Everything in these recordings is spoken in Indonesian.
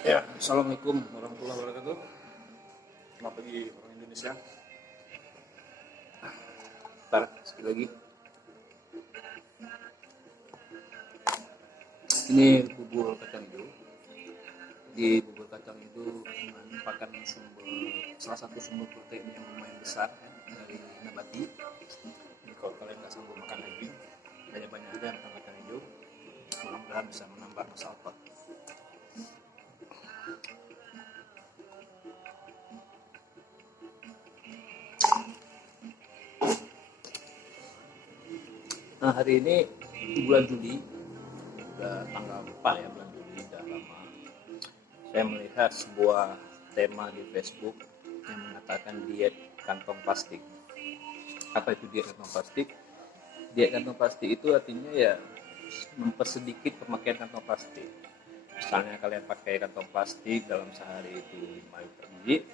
Ya, assalamualaikum warahmatullahi wabarakatuh. Selamat pagi orang Indonesia. Ntar sekali lagi. Ini bubur kacang hijau. Di bubur kacang itu merupakan salah satu sumber protein yang lumayan besar ya, dari nabati. Jadi kalau kalian nggak sanggup makan daging, banyak-banyak aja makan kacang hijau. Mudah-mudahan bisa menambah masa otot. Nah, hari ini bulan Juli, udah tanggal 4 ya, bulan Juli, udah lama. Saya melihat sebuah tema di Facebook yang mengatakan diet kantong plastik. Apa itu diet kantong plastik? Diet kantong plastik itu artinya ya mempersedikit pemakaian kantong plastik. Misalnya kalian pakai kantong plastik dalam sehari itu 5 biji,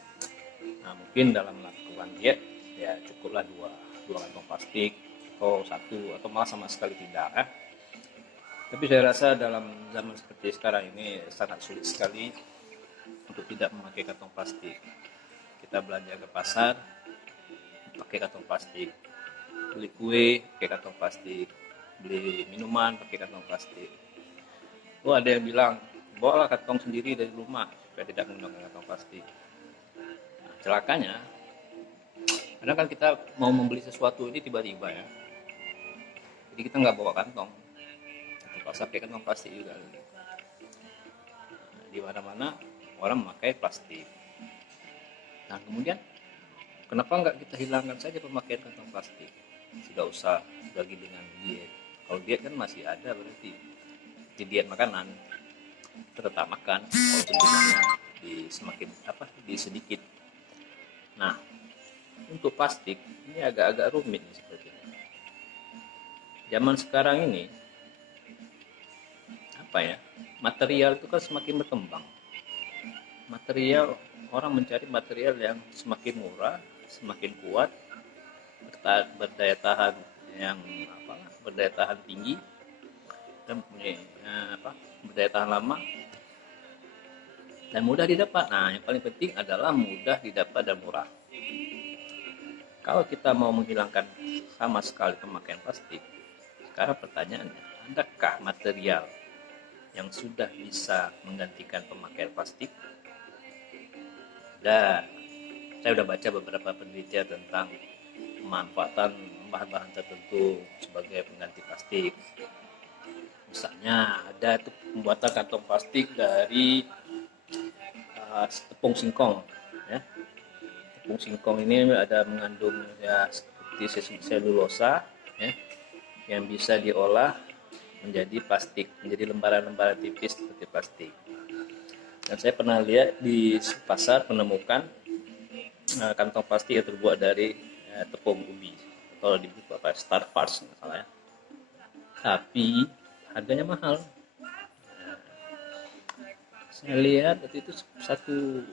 nah mungkin dalam melakukan diet ya cukuplah dua kantong plastik atau satu atau malah sama sekali tidak ya. Tapi saya rasa dalam zaman seperti sekarang ini sangat sulit sekali untuk tidak memakai kantong plastik. Kita belanja ke pasar pakai kantong plastik, beli kue pakai kantong plastik, beli minuman pakai kantong plastik. Oh, ada yang bilang bawalah kantong sendiri dari rumah supaya tidak menggunakan kantong plastik. Nah, celakanya kadang kan kita mau membeli sesuatu ini tiba-tiba ya, jadi kita nggak bawa kantong, terpaksa pakai kantong plastik juga. Nah, di mana-mana orang memakai plastik. Nah, kemudian kenapa nggak kita hilangkan saja pemakaian kantong plastik? Tidak usah lagi dengan diet. Kalau diet kan masih ada, berarti di diet makanan tetap makan walaupun jumlahnya di sedikit. Nah, untuk plastik ini agak-agak rumit nih sepertinya. Zaman sekarang ini material itu kan semakin berkembang. Orang mencari material yang semakin murah, semakin kuat, berdaya tahan yang berdaya tahan tinggi, dan punya berdaya tahan lama dan mudah didapat. Nah, yang paling penting adalah mudah didapat dan murah. Kalau kita mau menghilangkan sama sekali pemakaian plastik, sekarang pertanyaannya, adakah material yang sudah bisa menggantikan pemakaian plastik? Dan saya sudah baca beberapa penelitian tentang pemanfaatan bahan-bahan tertentu sebagai pengganti plastik. Misalnya ada pembuatan kantong plastik dari tepung singkong ya. Tepung singkong ini ada mengandung ya seperti selulosa ya, yang bisa diolah menjadi plastik, menjadi lembaran-lembaran tipis seperti plastik. Dan saya pernah lihat di pasar menemukan kantong plastik yang terbuat dari tepung ubi atau di Starfast misalnya, tapi harganya mahal. Saya lihat waktu itu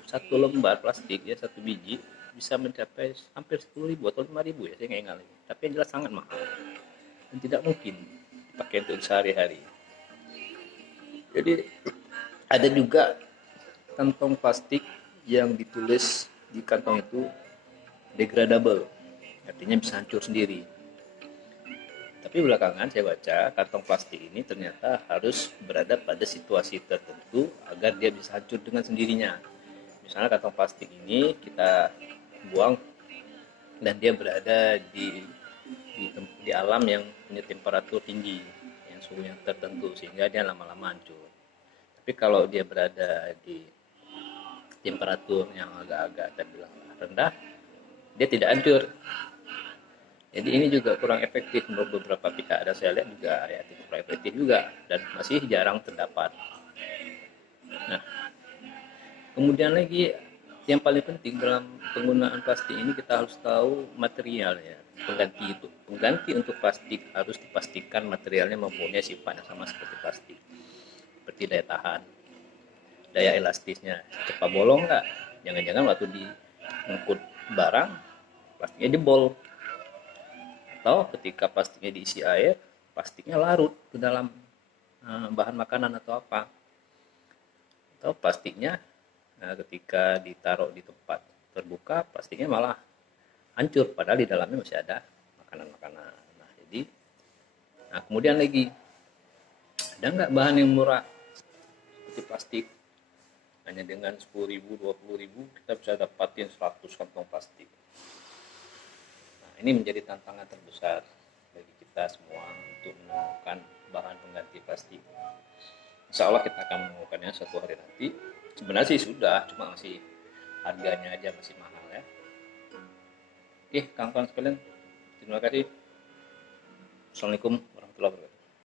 satu lembar plastik ya, satu biji bisa mencapai hampir 10.000 atau 5.000 ya, saya nggak ingat lagi. Tapi yang jelas sangat mahal dan tidak mungkin dipakai untuk sehari-hari. Jadi ada juga kantong plastik yang ditulis di kantong itu degradable, artinya bisa hancur sendiri. Tapi belakangan saya baca kantong plastik ini ternyata harus berada pada situasi tertentu agar dia bisa hancur dengan sendirinya. Misalnya kantong plastik ini kita buang dan dia berada di alam yang punya temperatur tinggi, yang suhunya tertentu, sehingga dia lama-lama hancur. Tapi kalau dia berada di temperatur yang agak-agak terbilang rendah, dia tidak hancur. Jadi ini juga kurang efektif menurut beberapa pihak, dan saya lihat juga ya kurang efektif juga dan masih jarang terdapat. Nah, kemudian lagi yang paling penting dalam penggunaan plastik ini kita harus tahu materialnya. Pengganti untuk plastik harus dipastikan materialnya mempunyai sifat yang sama seperti plastik, seperti daya tahan, daya elastisnya, cepat bolong nggak? Jangan-jangan waktu diangkut barang plastiknya jebol, atau ketika plastiknya diisi air, plastiknya larut ke dalam bahan makanan atau apa. Atau plastiknya ketika ditaruh di tempat terbuka, plastiknya malah hancur, padahal di dalamnya masih ada makanan-makanan. Nah kemudian lagi, ada nggak bahan yang murah seperti plastik? Hanya dengan 10.000, 20.000 kita bisa dapatin 100 kantong plastik. Nah, ini menjadi tantangan terbesar bagi kita semua untuk menemukan bahan pengganti plastik. Insya Allah kita akan menemukannya suatu hari nanti. Sebenarnya sih sudah, cuma masih harganya aja masih mahal ya. Oke, kawan-kawan sekalian, terima kasih. Assalamualaikum warahmatullahi wabarakatuh.